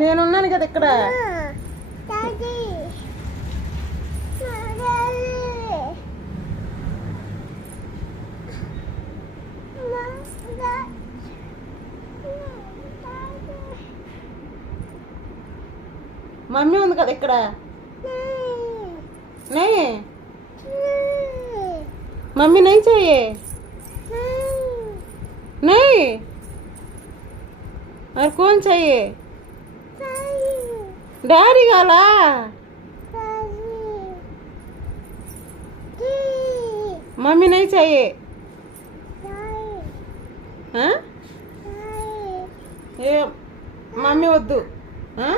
నేనున్నాను కదా ఇక్కడ. మమ్మీ ఉంది కదా ఇక్కడ. नहीं मम्मी नहीं चाहिए नहीं और कौन चाहिए डैडी गाला मम्मी नहीं चाहिए हाँ ये मम्मी वद्दू हाँ